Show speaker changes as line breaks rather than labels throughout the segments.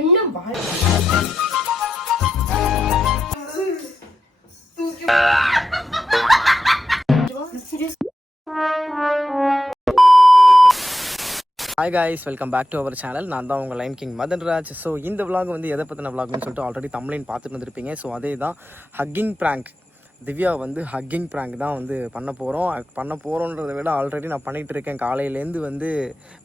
என்ன
hi guys welcome back to our channel நான் தான் உங்கள் line king Madan Raj. So இந்த vlog வந்து எதை பற்றின vlogனு சொல்லிட்டு ஆல்ரெடி தமிழின் பார்த்துட்டு வந்திருப்பீங்க. ஸோ அதே தான் ஹக்கிங் ப்ராங்க் திவ்யா வந்து ஹக்கிங் ப்ராங்க் தான் வந்து பண்ண போகிறோம் பண்ண போகிறோன்றத விட ஆல்ரெடி நான் பண்ணிகிட்டு இருக்கேன். காலையிலேருந்து வந்து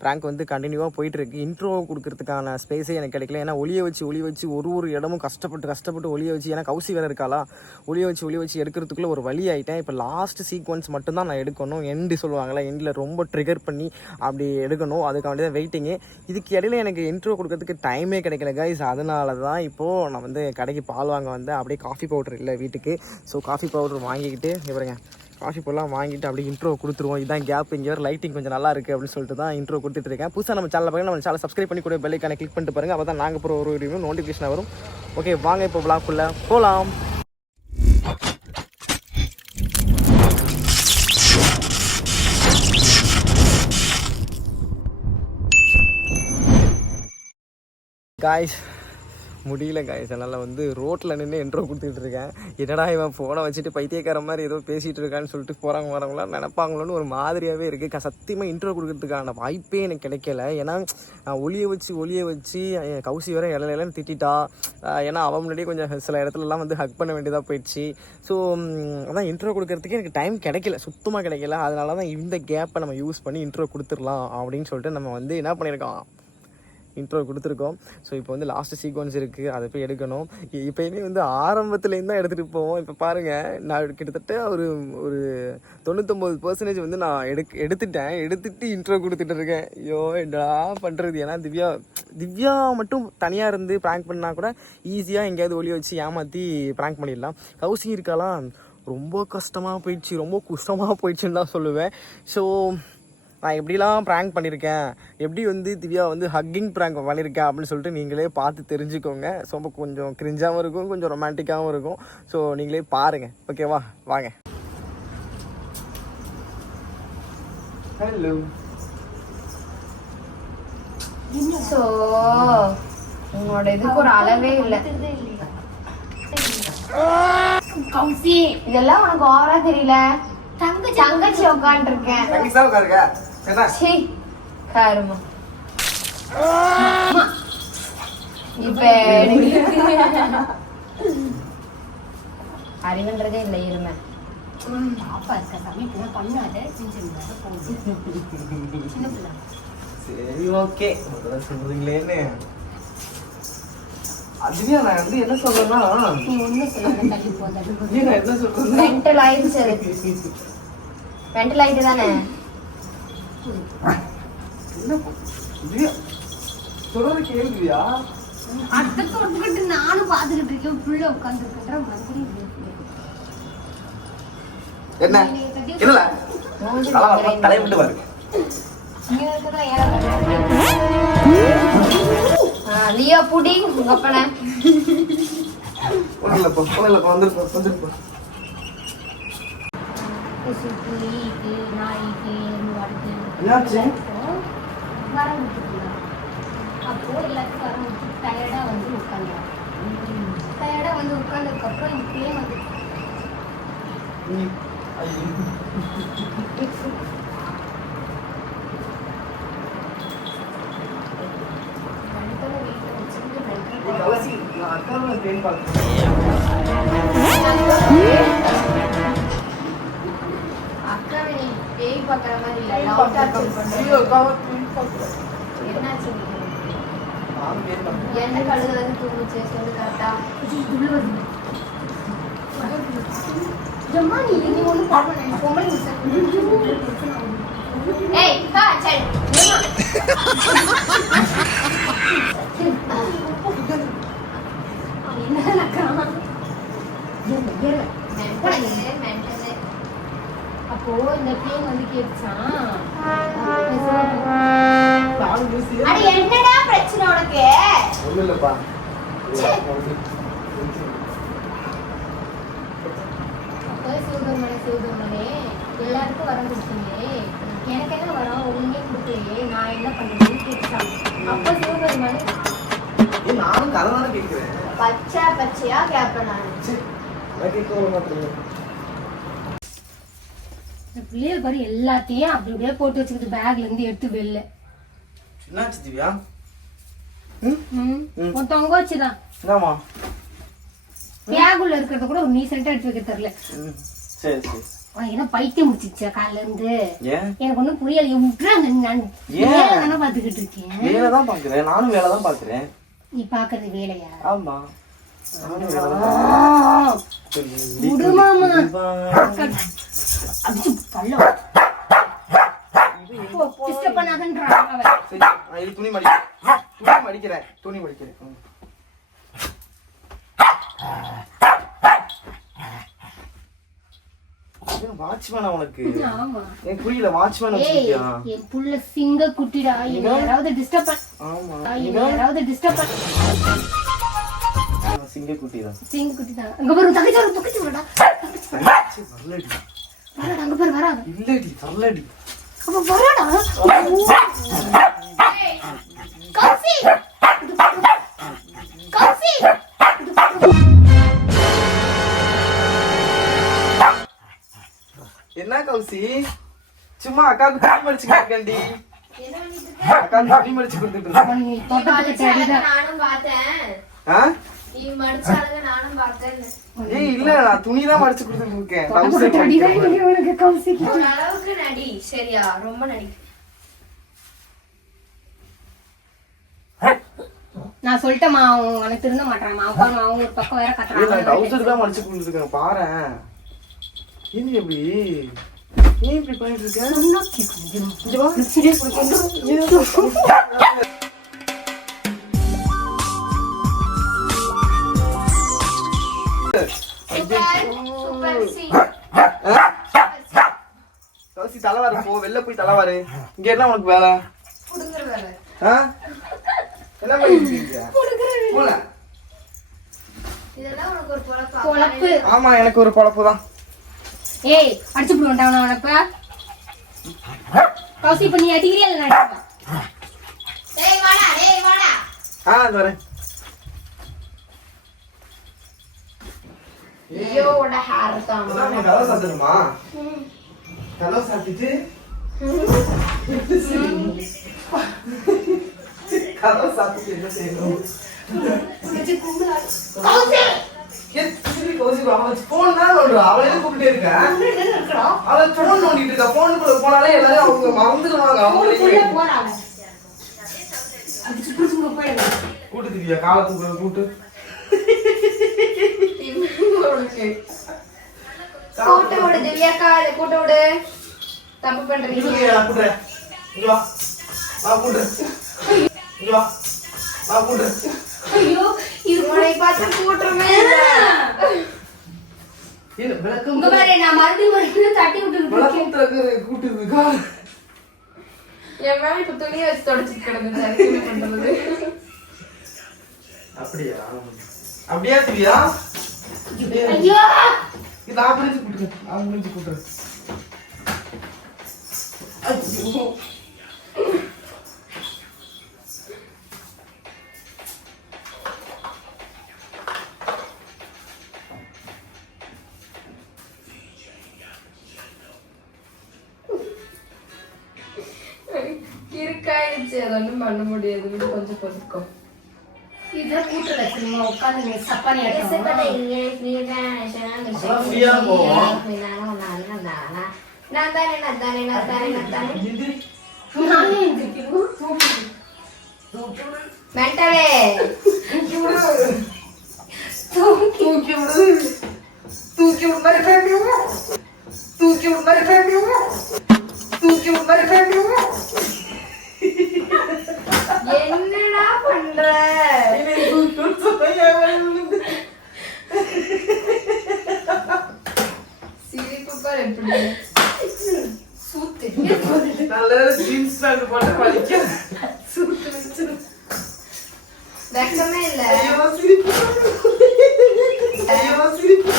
ப்ராங்க் வந்து கண்டினியூவாக போயிட்டுருக்கு இன்ட்ரோ கொடுக்கறதுக்கான ஸ்பேஸே எனக்கு கிடைக்கல. ஏன்னா ஒளியை வச்சு ஒளி வச்சு ஒரு ஒரு இடமும் கஷ்டப்பட்டு கஷ்டப்பட்டு ஒளிய வச்சு ஏன்னா கவுசி வேறு இருக்காளா? ஒளிய வச்சு ஒளி வச்சு எடுக்கிறதுக்குள்ளே ஒரு வழி ஆகிட்டேன் இப்போ லாஸ்ட் சீக்வன்ஸ் மட்டும்தான் நான் எடுக்கணும். எண்டு சொல்லுவாங்களே எண்டில் ரொம்ப ட்ரிகர் பண்ணி அப்படி எடுக்கணும். அதுக்காண்டி தான் வெயிட்டிங்கு இதுக்கு இடையில எனக்கு இன்ட்ரோ கொடுக்கறதுக்கு டைமே கிடைக்கல கைஸ் அதனால தான் இப்போது நான் வந்து கடைக்கு பால் வாங்க வந்தேன். அப்படியே காஃபி பவுடர் இல்லை வீட்டுக்கு. ஸோ காஃபி பவுடர் வாங்கிக்கிட்டு இவருங்க காஃபி பவுடர்லாம் வாங்கிட்டு அப்படியே இன்ட்ரோ கொடுத்துருவோம். இதான் கேப் இங்கே வர லைட்டிங் கொஞ்சம் நல்லா இருக்குது அப்படின்னு சொல்லிட்டு தான் இன்ட்ரோ கொடுத்துட்டு இருக்கேன். புதுசாக நம்ம சேனல் பார்க்க நம்ம சேனல் சப்ஸ்கிரைப் பண்ணி கூட பெல்லைக்கான கிளிக் பண்ணிட்டு பாருங்க. அப்போ தான் நாங்கள் போகிற ஒரு வீடியோ நோட்டிஃபிகேஷன் வரும். ஓகே வாங்க இப்போ பிளாக்குள்ளே போகலாம் காய்ஸ் முடியல காய்ஸ் அதனால் வந்து ரோட்டில் நின்று என்ட்ரோ கொடுத்துட்டு இருக்கேன். என்னடா இவன் ஃபோனை வச்சுட்டு பைத்தியக்கார மாதிரி ஏதோ பேசிகிட்டு இருக்கான்னு சொல்லிட்டு போகிறாங்க வரவங்களாம் நினப்பாங்களோன்னு ஒரு மாதிரியாகவே இருக்குது சத்தியமாக இன்ட்ரோ கொடுக்கறதுக்கான வாய்ப்பே எனக்கு கிடைக்கல. ஏன்னா நான் ஒளிய வச்சு ஒளிய வச்சு என் கௌசி வேற இலையிலன்னு திட்டிட்டா. ஏன்னா அவன் முன்னாடியே கொஞ்சம் சில இடத்துலலாம் வந்து ஹக் பண்ண வேண்டியதாக போயிடுச்சு. ஸோ அதான் இன்ட்ரோ கொடுக்கறதுக்கு எனக்கு டைம் கிடைக்கல. சுத்தமாக கிடைக்கல. அதனால தான் இந்த கேப்பை நம்ம யூஸ் பண்ணி இன்ட்ரோ கொடுத்துடலாம் அப்படின்னு சொல்லிட்டு நம்ம வந்து என்ன பண்ணியிருக்கோம்? இன்ட்ரோ கொடுத்துருக்கோம். ஸோ இப்போ வந்து லாஸ்ட் சீக்வன்ஸ் இருக்குது அதை போய் எடுக்கணும். இப்போயுமே வந்து ஆரம்பத்துலேருந்து தான் எடுத்துகிட்டு போவோம். இப்போ பாருங்கள் நான் கிட்டத்தட்ட ஒரு ஒரு தொண்ணூத்தொம்பது பர்சன்டேஜ் வந்து நான் எடுக்க எடுத்துட்டேன். எடுத்துட்டு இன்ட்ரோ கொடுத்துட்டு இருக்கேன். ஐயோ என்னடா பண்ணுறது ஏன்னா திவ்யா திவ்யா மட்டும் தனியாக இருந்து ப்ராங்க் பண்ணால் கூட ஈஸியாக எங்கேயாவது ஒளி வச்சு ஏமாற்றி ப்ராங்க் பண்ணிடலாம். கௌசி இருக்காலாம். ரொம்ப கஷ்டமாக போயிடுச்சு. ரொம்ப குஷ்டமாக போயிடுச்சுன்னு தான் சொல்லுவேன். ஸோ நான் எப்படிலாம் ப்ராங்க் பண்ணியிருக்கேன் எப்படி வந்து திவ்யா வந்து ஹக்கிங் ப்ராங்க் பண்ணியிருக்கேன் அப்படின்னு சொல்லிட்டு நீங்களே பார்த்து தெரிஞ்சுக்கோங்க. ஸோ ரொம்ப கொஞ்சம் கிரிஞ்சாகவும் இருக்கும் கொஞ்சம் ரொமான்டிக்காகவும் இருக்கும். ஸோ நீங்களே பாருங்கள் ஓகேவா வாங்க. ஹலோ
ஸோ உங்களோட இதுக்கு ஒரு அளவே இல்லை. கௌசி இதெல்லாம் உனக்கு ஓவரா தெரியல. தங்கச்சி தங்கச்சி கருமா இப்ப அறிவுன்றதே இல்லை இருமை
பாப்பா இருக்க சமயத்துல பண்ணாத சின்ன சின்னதாக போகுது சின்ன பிள்ளை
சரி ஓகே. நான் வந்து என்ன என்ன
மென்டல் ஆயிடுச்சு மென்டல் ஆயிட்டு தானே?
சொல்கிறது கேள்வியா
நானும் பார்த்துக்கிட்டு இருக்கேன் புள்ள உட்காந்துருக்கின்ற மந்திரி
என்ன இல்ல தலையை விட்டு பாருங்க
லியோ உங்க அப்பனை
வந்துருப்பா வந்துருப்பா
கொசுக்கு ஈக்கு நாய்க்கு எருவாடுக்கு
என்னாச்சு?
வர விட்டுருக்கலாம் அப்போ எல்லாத்துக்கும் வர விட்டு டயர்டாக வந்து உட்காந்துரும் டயர்டாக வந்து உட்காந்ததுக்கப்புறம் வந்து மென்டல்
கலசி நான் அக்காவை தேன் பார்க்குறேன்.
பேய் பார்க்குற மாதிரி இல்லை லவ் டார்ச்சர் பண்ணுறேன் என்னாச்சு என்ன கழுகுல இருந்து தூங்குச்சு சொல்லு கரெக்டா
ஜம்மா நீ நீ ஒன்றும் பார்க்க பொம்பளை
ஏய் கா சரி.
என்ன நடக்கிறான்
மென்டலு மென்டலு
அப்போ இந்த பேன் வந்து கேட்டுச்சான்
அட என்னடா பிரச்சனை உனக்கு?
இல்லைப்பா
சிவபெருமனே சிவபெருமனே எல்லாருக்கும் வரம் எனக்கு என்ன வரம்? ஒண்ணுமே கொடுக்கலையே. நான் என்ன பண்ணுறேன்னு கேட்டுச்சான் அப்போ சிவபெருமனே
நானும் கதை தானே கேட்கிறேன்.
பச்சை பச்சையா கேட்பேன் நான்.
கேட்க
இந்த பிள்ளைகள் பாரு எல்லாத்தையும் அப்படி அப்படியே போட்டு வச்சுக்கிட்டு பேக்ல இருந்து எடுத்து வெளில.
என்னாச்சு திவ்யா?
ம்?
ம்.
உன் தொங்க வச்சுதான்
என்னம்மா
பேகுள்ள இருக்கிறத கூட ஒரு நீசென்ட்டா எடுத்து வைக்க தெரியல.
சரி சரி.
என்ன பைத்தியம் முடிச்சிச்சா காலைல இருந்து?
ஏன்?
எனக்கு ஒண்ணும் புரியல. விட்டுறாங்க நான்? வேலை தானே பாத்துக்கிட்டு இருக்கேன்.
வேலை தான் பார்க்குறேன். நானும் வேலை தான் பார்க்குறேன்.
நீ பாக்குறது வேலையா
ஆமா.
அடிச்சு பல்ல டிஸ்டர்ப் பண்ணாதன்றான் அவன்.
சரி, நான் இது துணி மடிக்கிறேன். துணி மடிக்கிறேன் துணி மடிக்கிறேன். ம். வாட்ச்மேனா உனக்கு?
ஆமா.
எனக்கு புரியல வாட்ச்மேன்
ஏய்
வச்சிருக்கியா?
என் புள்ள சிங்க குட்டிடா. என்ன யாராவது டிஸ்டர்ப் பண்ண
ஆமா.
என்ன யாராவது டிஸ்டர்ப் பண்ண
சிங்கக்குட்டி தான்
சிங்க குட்டி தான் அங்க பாரு தங்கச்சி தங்கச்சி வரடா
தங்கச்சி வரலடி.
வரடா அங்க பாரு வராத
இல்லடி வரலடி
அப்ப வரடா. கௌசி! கௌசி!
என்ன கௌசி? சும்மா அக்காவுக்கு துணி மடிச்சு கொடுக்கண்டி அக்காவுக்கு துணி மடிச்சு கொடுத்துட்டு
நானும் பார்த்தேன். நீ
ஏய் இல்ல நான் துணி தான் மடிச்சு கொடுத்துட்டு இருக்கேன்.
உனக்கு
அளவுக்கு நடி. சரியா ரொம்ப நடி.
நான் சொல்லிட்டேம்மா அவன் உனக்கு திருந்த மாட்டான் அவன் அவங்க ஒரு பக்கம் வேற கத்துறான்.
டவுசர் தான் மடிச்சு இது எப்படி ஏன் இப்படி? பண்ணிட்டு இருக்க? தலைவாரு இங்க என்ன உனக்கு வேலை? ஆ? என்ன பண்ணிட்டு இருக்கீங்க
பொழப்பா.
ஆமா எனக்கு ஒரு பொழப்பு தான்.
ஏய் அடிச்சு போடுவேன்டா அவனை அவனப்ப கௌசி இப்ப நீ அடிக்கிறியா இல்ல நான் அடிப்பேன்?
டேய் வாடா டேய் வாடா.
ஆ அது வரேன்
ஐயோ உட ஹேர் தான்
அதான் உனக்கு கதவை சாத்தணுமா கதவை சாத்திட்டு கதவை சாத்திட்டு என்ன செய்யணும் ஏன் திருப்பி அவளை கூட்டு கூட்ட
விடு திவ்யாக்கா இதை கூட்ட விடு. தப்பு
இங்க
பண்றீங்க.
இங்க வா. இங்க வா. நான் கூட்டுறேன்.
ஐயோ இது
உன்னை பார்த்து கூட்டுறமே
ஏன் விளக்கம்
உங்க பாரு நான் மறுபடியும் மறுபடியும் தட்டி இருக்கேன்
விளக்கம் கூட்டுதுக்கா?
என் மேல இப்ப துணியை வச்சு தொடச்சிட்டு கிடந்து பண்றது?
அப்படியா? அப்படியா திவ்யா?
ஐயோ!
இது நான் புரிஞ்சு கூட்டுறேன். நான் புரிஞ்சு கூட்டுறேன் ஐயோ
இருக்காயிடுச்சு அதை ஒண்ணும் பண்ண முடியாது விடு, கொஞ்சம் பொறுக்கும்
இதான் கூட்டு வச்சுருங்க உட்காந்து நீ சப்பானி ஆட்டம்
அப்பதான் free ஆ போவோம்.
நான் தானே நான் தானே நான் தானே நான் தானே
எந்திரி.
நானே எந்திரிக்கணும்
தூக்கி விடு.
மென்டலே
தூக்கி விடு. தூக்கி விடு. தூக்கி விடு மாதிரி பேசுங்க. தூக்கி விடு மாதிரி பேசுங்க. தூக்கி விடு மாதிரி பேசுங்க.
என்னடா பண்ற
என்னை தூக்கி விடு சொன்னா ஏன் விழுந்து?
சிரிப்பு பாரு எப்படி
சூத்து
நல்ல jeans pant போட்டு வலிக்க. சுருட்டு வச்சிரு.
வெக்கமே இல்ல
ஐயோ, சிரிப்பு. ஐயோ, சிரிப்பு.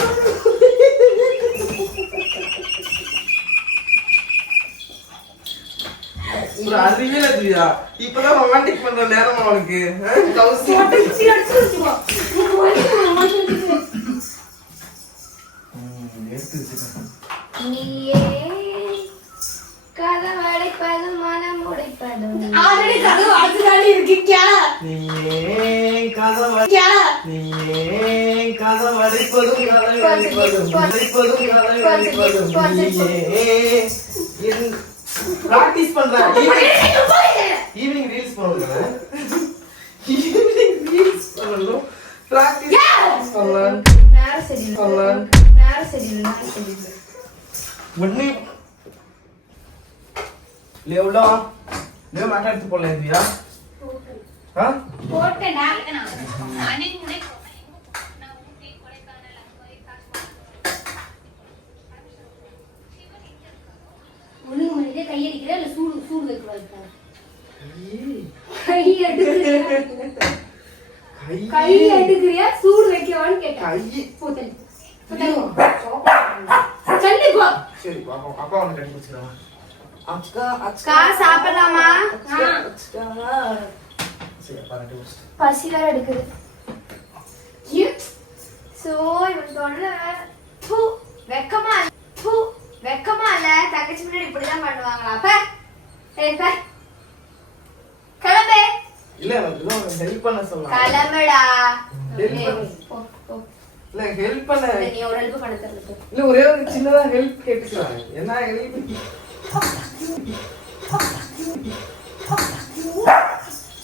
ஒரு அறிவே இல்ல திவ்யா இப்பதான் ரொமான்டிக் பண்ற நேரம் அவனுக்கு பிராக்டிஸ் பண்றேன். ஈவினிங் ரீல்ஸ் பண்ணுவேன் ஈவினிங் ரீல்ஸ் பண்ணணும். பிராக்டிஸ் பண்ணலாம்.
நேரம் சரி
பண்ணலாம்.
நேரம் சரி நேரம் சரி
ஒண்ணு லேவ்டா லேவ் மாட்டாடுத்து போடல இருந்தியா
வச்சுக்கலாமா சாப்பிடலாமா? பசி எடுக்குது. சோ இவன் தொல்ல பூ முன்னாடி இப்படிதான் பண்ணுவாங்களா? அப்ப எழுப்ப கிளம்பு.
இல்ல ஹெல்ப் பண்ண சொல்லலாம்
கிளம்புடா.
இல்ல ஹெல்ப் பண்ண.
இல்ல, நீ ஒரு ஹெல்ப் பண்ண.
இல்ல ஒரே ஒரு சின்னதா ஹெல்ப் கேட்டுக்கலாம். என்ன ஹெல்ப்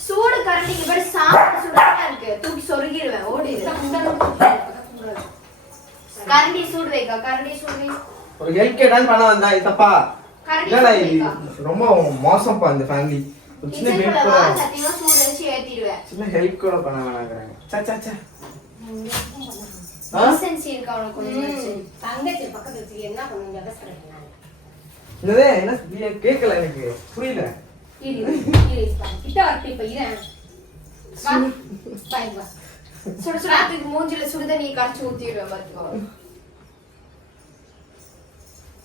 சூடு கரண்டிங்க பேர் சாப்பிட சுடா இருக்கு. தூக்கி சொருகிடுவேன் ஓடிடு கரண்டி சூடு வைக்கா கரண்டி சூடு வை.
ஒரு ஹெல்ப் கேட்டான்னு பண்ண வந்தா இது தப்பா?
வைக்கா.
ரொம்ப மோசம்ப்பா இந்த ஃபேமிலி சின்ன ஹெல்ப் கூட
சத்தியமா சூடு வச்சு ஏத்திடுவேன்.
சின்ன ஹெல்ப் கூட பண்ண வேணாங்கிறாங்க. சா சா சா. ஆ?
Decency இருக்கா உனக்கு கொஞ்சம்
தங்கச்சி பக்கத்துல வச்சு என்ன பண்ணுங்க அவசரம் என்ன
கேட்கல எனக்கு. புரியல.
கிட்ட வரட்டு இப்ப பாய் வா.
சுட சுடத்துக்கு மூஞ்சில சுடு தண்ணி கரைச்சு ஊத்திடுவேன் பாத்துக்கோ.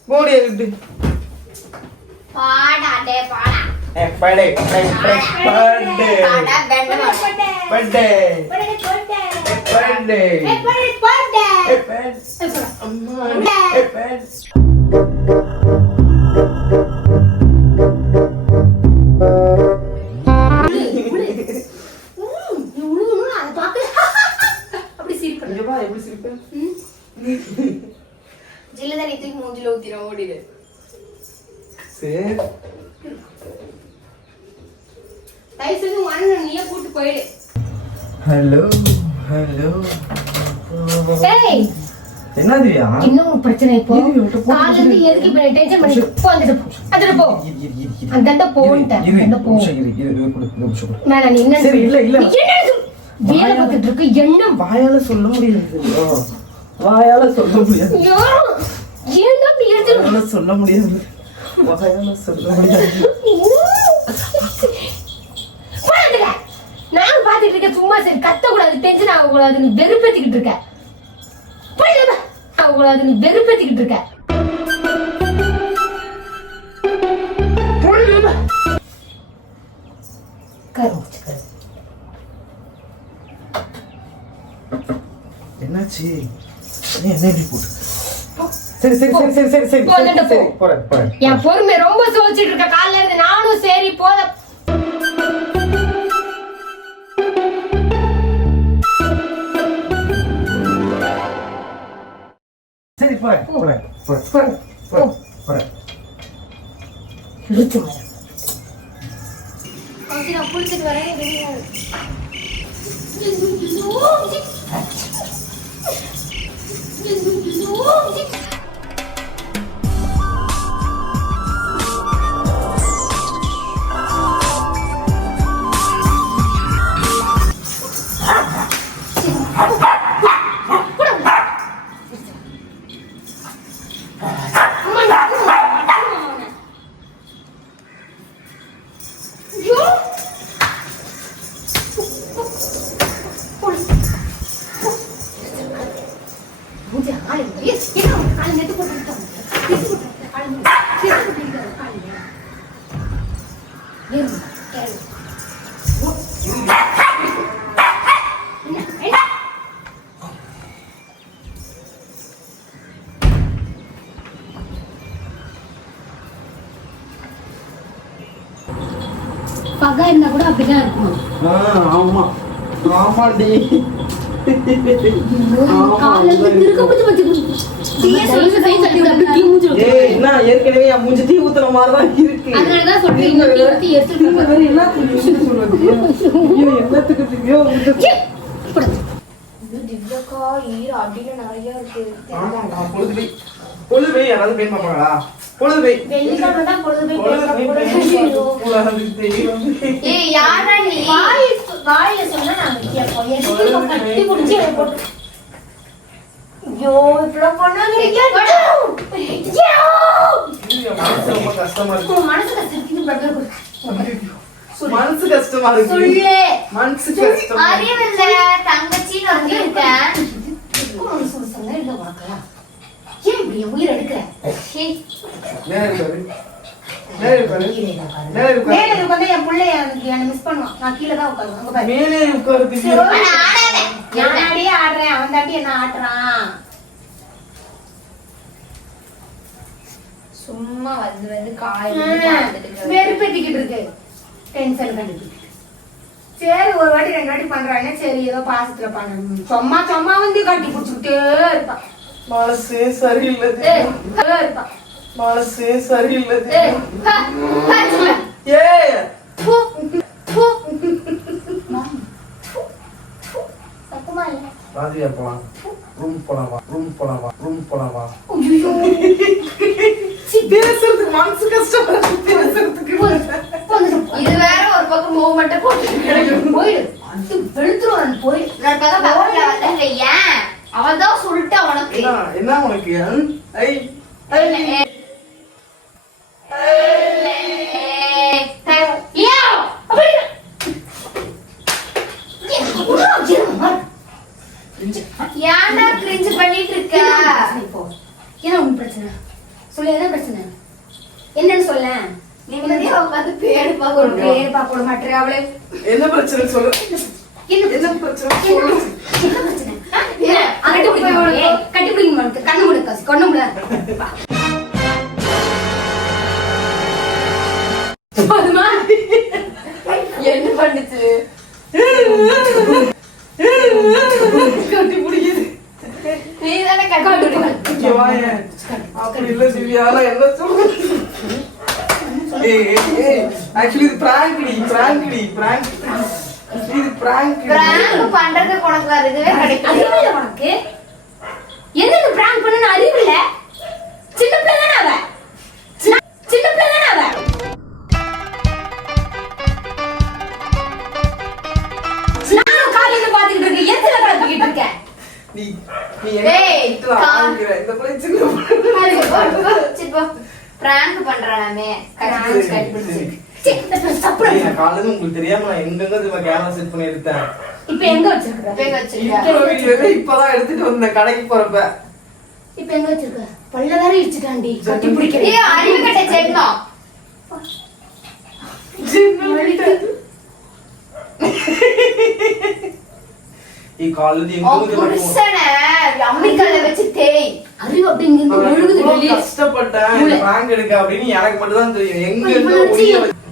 மோடி விட்டு
பாடா டே பாடா
ஏ படே படே படே
பாடா பெண்ட
படே
போடே போடே பிரச்சனை இப்போ?
போ.
எதுக்கு இப்ப டென்ஷன் பண்ணி போ. போன்ட்டேன். அந்தாண்ட போ. என்ன
சரி, இல்ல, இல்ல.
நீ என்ன சொல்- வேலை பார்த்துட்டு இருக்கு என்ன
வாயால சொல்ல முடியாது. திவ்யா. வாயால சொல்ல முடியாது.
ஐயோ, ஏன்டா இப்படி எடுத்துட்டு
வாயால சொல்ல முடியாது. வாயால சொல்ல முடியாது.
போடாதுங்க. நான் பாத்துட்டு இருக்கேன் சும்மா சரி கத்த கூடாது டென்ஷன் ஆக கூடாது நீ வெறுப்பேத்திக்கிட்டு இருக்க. போயிடு ஆக கூடாது நீ வெறுப்பேத்திக்கிட்டு இருக்க.
என்னாச்சு? என்ன இப்படி போட்டு சரி சரி சரி சரி சரி சரி
போ, நின்று போ.
சரி. போறேன் போறேன்.
என் பொறுமை ரொம்ப சோதிச்சுட்டு இருக்க. காலைல இருந்து நானும் சரி போத அப்படிதான் இருக்கணும்.
ஆமா. ஆமாடி ஏற்கனவே என் மூஞ்சி தீ ஊத்துற மாதிரி தான் இருக்கு
அப்படின்னு நிறைய இருக்கு.
பொழுது யாராவது பெயின் பார்ப்பாங்களா? பொழுது போய்
வெள்ளிக்கிழமை தான் பொழுது போய்
பொழுது
பேச
போய்
கூடாது.
பெயின் பார்க்கக்கூடாது, தெரியும்.
ஏய் யாரா நீ?
வாய் வாயில சொன்னா நாங்க கேட்போம் எதுக்கு இப்ப கட்டி பிடிச்சி அதை போட்டு.
ஐயோ இப்படிலாம் பண்ணாங்க
மனசு கஷ்டமா இருக்கு.
மனசு கஷ்டத்துக்கு பதில் கொடு.
மனசு கஷ்டமா இருக்கு.
சொல்லு.
மனசு கஷ்டமா இருக்கு.
அறிவில்ல தங்கச்சின்னு வந்து இருக்கேன்
சொல்ல சொன்னா இல்ல இப்படி என் உயிர் எடுக்கிற. மேல உட்காந்து என் பிள்ளைய என்ன மிஸ் பண்ணுவான். நான் கீழே தான்
மேலே
ஆடுறேன். அவன் தாண்டி என்ன ஆடுறான்?
சும்மா வந்து வந்து காய் இருக்க.
வெறுப்பேத்திக்கிட்டு இருக்கு. டென்ஷன் சரி ஒரு வாட்டி ரெண்டு வாட்டி பண்றாங்க. சரி ஏதோ பாசத்துல பண்ணணும். சும்மா சும்மா வந்து கட்டி பிடிச்சுக்கிட்டே இருப்பான்.
மனசே சரியில்லை மனசே சரியில்லை
இல்ல?
ராஜியா போலாம். ரூம் போலாம் வா ரூம் போலாம் வா ரூம் போலாம். பேசுறதுக்கு மனசு கஷ்டமா பேசுறதுக்கு.
இது வேற ஒரு பக்கம் மூவ்மெண்ட் போட்டு
போயிடு. அது வெளுத்துருவான் போயிடு.
இன்னொரு பக்கம் பக்கத்துல ஏன்? அவன் தான் சொல்லிட்டா உனக்கு
என்ன உனக்கு? ஐ ஐ?
ஏன்டா கிரிஞ்சு பண்ணிட்டு இருக்க
என்ன பிரச்சனை இப்போ? என்ன உன் பிரச்சனை சொல்லு என்ன பிரச்சனை என்னன்னு சொல்ல
நிம்மதியா உட்காந்து பேடு
ஒரு
பார்க்கணும்
பேர் பார்க்க மாட்டேன் அவளே
என்ன பிரச்சனை சொல்லு
என்ன பிரச்சனை
சொல்லு
பிரச்சனை? என்ன பிரச்சனை ஆ? என்ன? அங்க கட்டி பிடிக்கணுமா உனக்கு? ஏய், கட்டி பிடிக்கணுமா உனக்கு? கண்ணு மூடு காசு, கண்ணு மூடு. வா. போதுமா?
என்ன பண்ணுச்சு
கட்டி பிடிக்குது
நீ தானே கட்டி
கட்டி
பிடிக்கணும்.
பிடி.
இங்க வாயேன். அப்படி இல்ல திவ்யா நான் என்ன சொல்றது ஏய் ஏய், ஏய் ஆக்சுவலி இது பிராங்க் டி பிராங்க் டி பிராங்க் இது பிராங்க்
பிராங்க் பண்றதுக்கு உனக்கு வேற இதுவே கிடைக்கல
அறிவில்ல உனக்கு? என்னது prank பண்ணணும்னு அறிவில்ல? சின்ன பிள்ளை தானே அவ? சின்ன- சின்ன பிள்ளை தானே அவ? நானும் காலையில பாத்துக்கிட்டு இருக்கேன் எதுல கிளப்பிக்கிட்டு இருக்கேன்
நீ நீ என்ன
ஏய்,
திட்டுற,
கா-
ஆரம்பிக்கிற. இந்த பிள்ளை சின்ன பிள்ளை.
பிராங்க் பண்றானே கட்டி பிடிச்சு
ஏய், நான் காலையில உங்களுக்கு தெரியாம நான் எங்கெங்க தெரியுமா கேமரா செட் பண்ணி எடுத்தேன்?
இப்ப எங்க வச்சிருக்க?
இப்ப வச்சிருக்க?
இப்போ வீடியோவே இப்பதான் எடுத்துட்டு வந்தேன் கடைக்கு போறப்ப.
இப்ப எங்க வச்சிருக்க? பல்ல வேற இடிச்சுட்டாண்டி கட்டி
ஏய்
பிடிக்கிறேன்
அறிவு கட்ட செல்லம்
நீ காலையில எங்க
உன்
வந்து நான்
புருஷனை அம்மிக்கல்ல வச்சு தேய்.
அறிவு அப்படிங்கிறது ஒழுகுது வெளியே.
கஷ்டப்பட்டேன் prank எடுக்க அப்படின்னு எனக்கு மட்டும் தான் தெரியும் எங்க
இவன்
இருந்து
அடிச்சு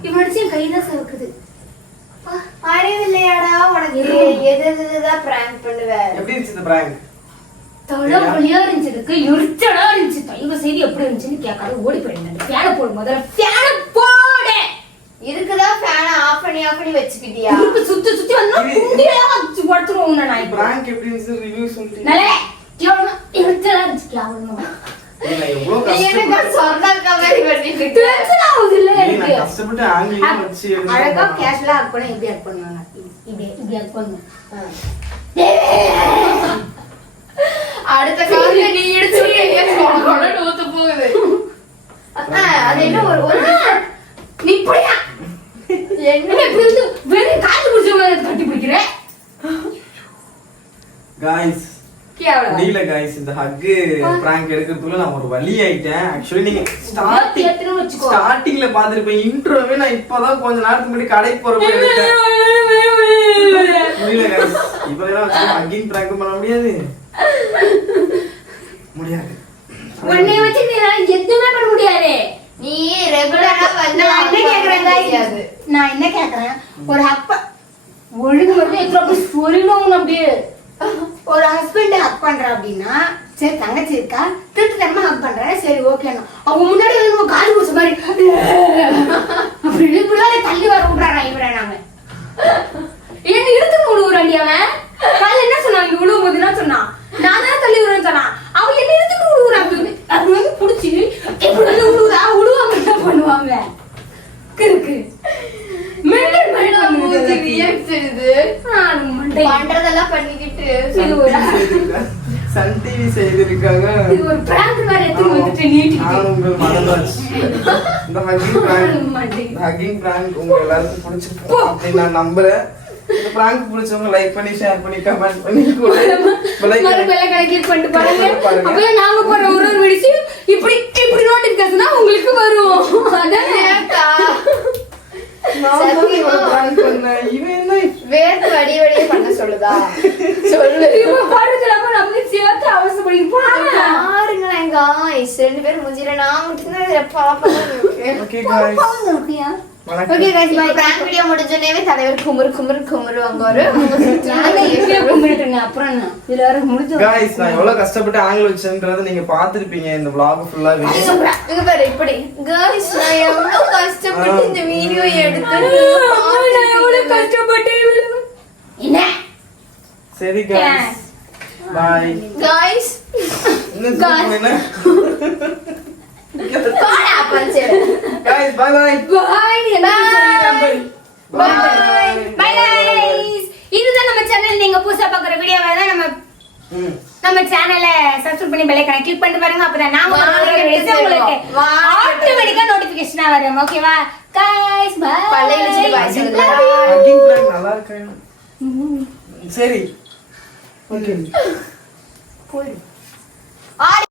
ஒளிய
என் கைதான் சறுக்குது
அறிவு இல்லையாடா உனக்கு எது எதுதான் பிராங்க் பண்ணுவ
எப்படி இருந்துச்சு இந்த
தலை வழியா எரிச்சலா இருந்துச்சு தயவு செய்து எப்படி இருந்துச்சுன்னு கேட்காத ஓடி போயிடுங்க. ஃபேனை போடு முதல்ல ஃபேனை போடு.
இதுக்குதான் ஃபேனை ஆஃப் பண்ணி ஆஃப் பண்ணி வச்சுக்கிட்டியா?
சுத்தி சுத்தி வந்தா குண்டியா வச்சு படுத்துருவோம் உன்னை நான்
prank எப்படி இருந்துச்சு ரிவ்யூ சொல்லிட்டு
அழகா கேஷுவலா பண்ண எப்படி பண்ணுவாங்க இப்படி இப்படி பண்ணுங்க
அடுத்த நீ ஊத்து போகுது. அது என்ன ஒரு ஒரு
நீ இப்படியா
என்ன
என்ன இப்படி வந்து வெறும் காத்து பிடிச்ச மாதிரி கட்டி பிடிக்கிறேன்
Guys, guys. இந்த hug prank எடுக்கிறதுக்குள்ள நான் ஒரு வழி ஆயிட்டேன். Actually, நீங்க
வச்சுக்கோ.
startingல பார்த்திருப்பீங்க. introவே நான் இப்பதான் கொஞ்ச நேரத்துக்கு முன்னாடி கடைக்கு போறப்ப எடுத்தேன். guys. இப்படியெல்லாம் வச்சு hugging prank பண்ண முடியாது முடியாது
உன்னை வச்சு நீ எதுவுமே பண்ண முடியாது
நீ ரெகுலரா வந்து
நான் என்ன கேக்குறேன் நான் என்ன கேக்குறேன் ஒரு அப்பா ஒழுங்கு மட்டும் எத்தனை அப்படி சொல்லணும் அப்படியே ஒரு ஹஸ்பண்ட் ஹக் பண்ற அப்படின்னா சரி தங்கச்சி இருக்கா? திருட்டுத்தனமா ஹக் பண்ற சரி ஓகேண்ணா அவங்க முன்னாடி வந்து நம்ம கால் குடிச்ச மாதிரி அப்படி இப்படிலாம் தள்ளி வர விடுறாரா இவரை நாங்க என்ன இழுத்து விழுவுறாண்டி அவன்? காலையில் என்ன சொன்னான்? இங்க விழுவும் போது என்ன சொன்னான்? நான் தான் தள்ளி விடுறேன்னு சொன்னான். அவன் என்ன இழுத்து விழுவுறான் அப்படி வந்து புடிச்சு இப்படி வந்து விழுவுறா விழுவாங்க என்ன பண்ணுவாங்க? கிறுக்கு மெண்டல் மாதிரி
மூஞ்சி
மண்டை.
பண்றதெல்லாம் பண்ணிக்கிட்டு
இது ஒரு
சன் டிவி செய்திருக்காங்க.
இது ஒரு prank வேற எடுத்துட்டு வந்துட்டு நீட்டிக்கிட்டு.
நான் இந்த ஹக்கிங் பிராங்க். ஹக்கிங் பிராங்க் உங்க எல்லாருக்கும் பிடிச்சிருக்கும். அப்படின்னு நான் நம்புறேன் இந்த பிராங்க் பிடிச்சவங்க லைக் பண்ணி ஷேர் பண்ணி கமெண்ட் பண்ணி கூட like
மறு
பண்ணி-
மேல click பண்ணிட்டு பாருங்க.
பாருங்க.
நாங்க ஒரு ஒரு இப்படி இப்படி தான் உங்களுக்கு வரும். அதானே?
வேர்த்து வடி வடியே பண்ண சொல்லுதா சொல்லு. பாருங்களேன். ரெண்டு பேரும் நான் மட்டும்தான் இதுல பாப்பேன் இருக்கு.
ஓகே
guys, இப்போ prank video முடிஞ்சோடனே தலைவர் குமுறு குமுறு
அப்புறம்? இதுல முடிஞ்சு
நான் எவ்வளவு கஷ்டப்பட்டு ஆங்கில வச்சேன்றதை நீங்க பாத்திருப்பீங்க இந்த vlog ஃபுல்லா
இங்க பாரு, இங்க பாரு, இப்படி. நான் எவ்வளவு கஷ்டப்பட்டு இந்த வீடியோ எடுத்து
நான் எவ்வளவு கஷ்டப்பட்டு
சரி என்ன பை பை
பாய் என்ன சொல்லிடுறேன் பாய்
Bye.
By guys. இதுதான் நம்ம சேனல் நீங்க புதுசா பாக்குற வீடியோவை தான் நம்ம நம்ம சேனலை சப்ஸ்கிரைப் பண்ணி பெல் ஐகானை கிளிக் பண்ணிட்டு பாருங்க. அப்பதான் நாம உங்களுக்கு. ஆட்டோமேட்டிக்கா நோட்டிபிகேஷனா வரும். ஓகேவா guys bye.
பல்லை வச்சுட்டு bye சொல்லுங்க.
ஹக்கிங் பிளான் நல்லா இருக்கேன் சரி. ஓகே
ஆடி